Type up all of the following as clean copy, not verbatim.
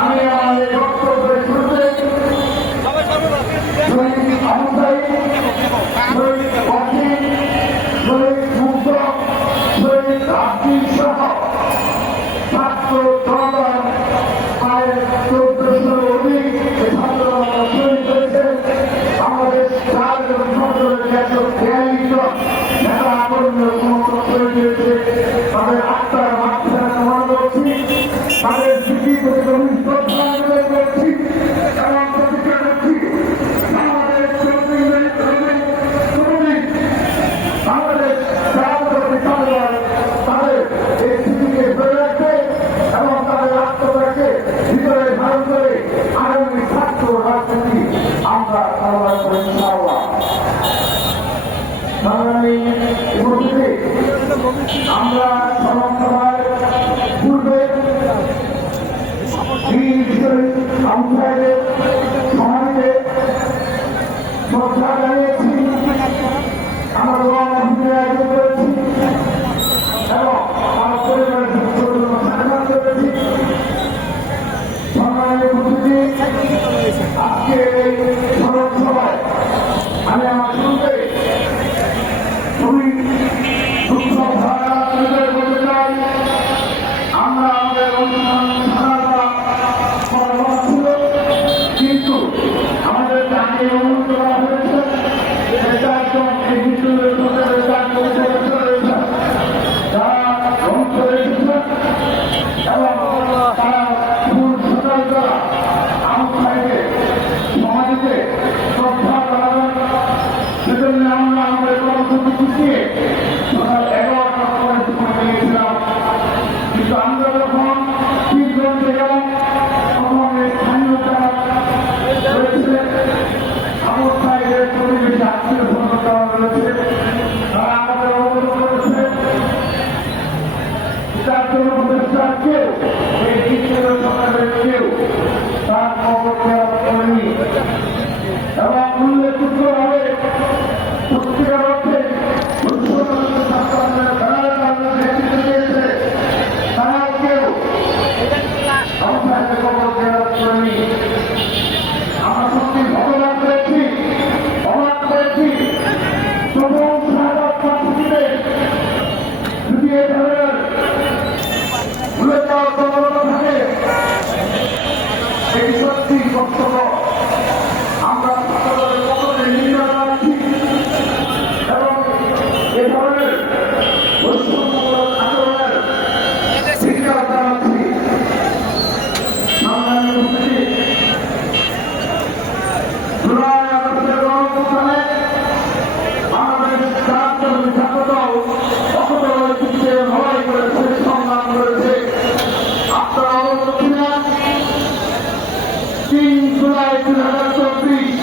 আমি আমাদের বক্তব্যের শুরুতে শহীদ আহমদাই, শহীদ ওয়াসিম, শহীদ মুগ্ধ, শহীদ আব্দুল সহ ছাত্র জনতার প্রায় ১৪০০ অধিক ছাত্ররা শহীদ হয়েছে। আমাদের নেতা কর্মীরা শহীদ হয়েছে। তাদের আত্মার মাত্রা কামনা করছি, তাদের স্মৃতি প্রতি গভীর শ্রদ্ধা নিবেদন করছি এবং প্রতিজ্ঞা করছি বাংলাদেশ বাংলাদেশ তাদের এই স্মৃতিকে ধরে রাখবে এবং তাদের আত্মত্যাগকে ভিতরে ধারণ করে আগামী ছাত্র রাজনীতি আমরা চালনা করে ইনশাআল্লাহ। আমরা সমাজসভার পূর্বে সমাজে শ্রদ্ধা জানিয়েছি, আমরা আয়োজন করেছি এবং আমার পরিবারের সাধনা করেছি। সম্মানের উপস্থিতি, আজকে এই স্মরণ সভায় আমি আমার শুরুতে খুবই দুঃখ ভাড়া বলতে চাই। আমরা আমাদের অনুষ্ঠান ছিল, কিন্তু আমাদের আগে অনুরোধ করা হয়েছে এটা একদম যারা গ্রহণ করে এসেছেন এবং তারা ফুল সকাল দ্বারা আমাকে সমাজকে শ্রদ্ধা জানাবেন। সেজন্য আমরা আমাদের কর্মসূচি গুছিয়ে সকাল 11টার সময় দুপুরে গিয়েছিলাম, কিন্তু আমরা যখন তিনজনকে গেলাম তখন এই স্থানীয় যারা রয়েছে অবস্থায় পরিবেশে আত্মীয় স্বজন দেওয়া রয়েছে, তারা আমাদের অবগত করেছে যার জন্য প্রতিষ্ঠার কেউ এই দ্বিতীয় সরকারের কেউ তার খবর দেওয়া করেনি এবং উল্লেখযোগ্যভাবে সত্যিকার অর্থে তারাও কেউ সংস্থাকে খবর দেওয়া করেনি। আমরা সত্যি ঘটনা করেছি, অবাক করেছি। প্রথম শাহাদাত প্রার্থীতে যদি এ ধরনের ভুলে যাওয়ার প্রবণতা থাকে, এই সত্যি কষ্টকর। আমরা সকলের পক্ষে নিন্দা জানাচ্ছি এবং এ ধরনের বৈষম্যমূলক আচরণের স্বীকার জানাচ্ছি। সম্মানীয় উপস্থিতি, জুলাই আগস্টের গণঅভ্যুত্থানে বাংলাদেশ জাতীয়তাবাদী ছাত্রদল অকুতোভয় লড়াই করেছে, সংগ্রাম করেছে। আপনারা অবগত ছিলেন ৩ জুলাই ২০২৪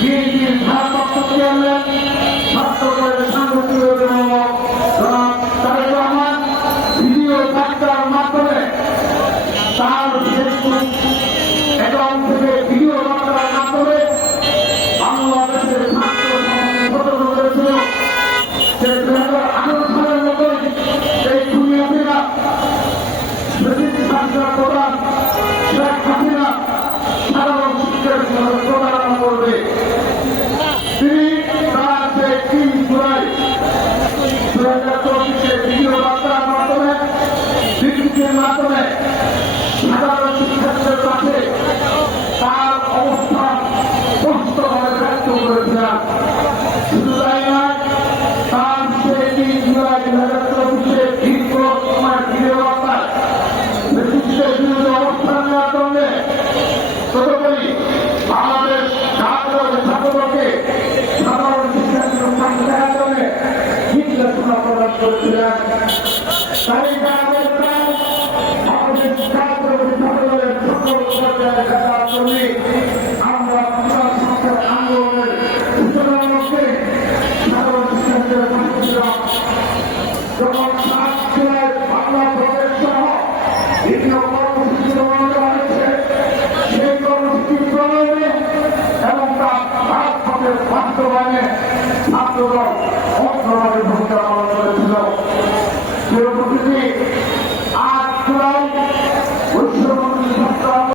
বিএনপির ভারপ্রাপ্ত চেয়ারম্যান ছাত্রদলের সাংগঠনিক অভিভাবক জনাব তারেক রহমান ভিডিও বার্তার মাধ্যমে তার ফেসবুক অ্যাকাউন্ট থেকে ভিডিও বার্তার মাধ্যমে বাংলাদেশের ছাত্র সমাজকে সতর্ক করেছিল যে ২০১৮ সালের মতোই এই দুনিয়াতেরা ব্রিটিশ শাসনের প্রধান শেখ হাসিনা সাধারণ শিক্ষার প্রতারণা করবে। তিনি তার যে ৩ জুলাই ২০২৪ ভিডিও বার্তার মাধ্যমে বিবৃতির মাধ্যমে সাধারণ শিক্ষার্থীদের কাছে তার অবস্থান স্পষ্টভাবে ব্যক্ত করেছিলেন। শুধু তাই নয়, তার সেই ৩ জুলাই ২০২৪ দীর্ঘ সময় ভিডিও বার্তায় ব্রিটিশদের বিরুদ্ধে অবস্থান নেওয়ার জন্য তদুপরি বাংলাদেশ জাতীয় ছাত্রদলকে সাধারণ শিক্ষার্থীদের সামনে দেওয়ার জন্য নির্দেশনা প্রদান করেছিলেন। তাই আমাদের জাতীয় ছাত্রদলের সকল পর্যায়ে আমরা সংস্কার আন্দোলনের সূচনার মধ্যে সাধারণ শিক্ষার্থীদের সামনে ছিলাম। যখন ৭ জুলাই বাংলা প্রদেশ সহ বিভিন্ন কর্মসূচি গ্রহণ করা হয়েছে, সেই কর্মসূচি প্রণয়নে এবং তার রাজপথের বাস্তবায়নে ছাত্রদল অগ্রভাবে ভূমিকা পালন করেছিল। ৮ জুলাই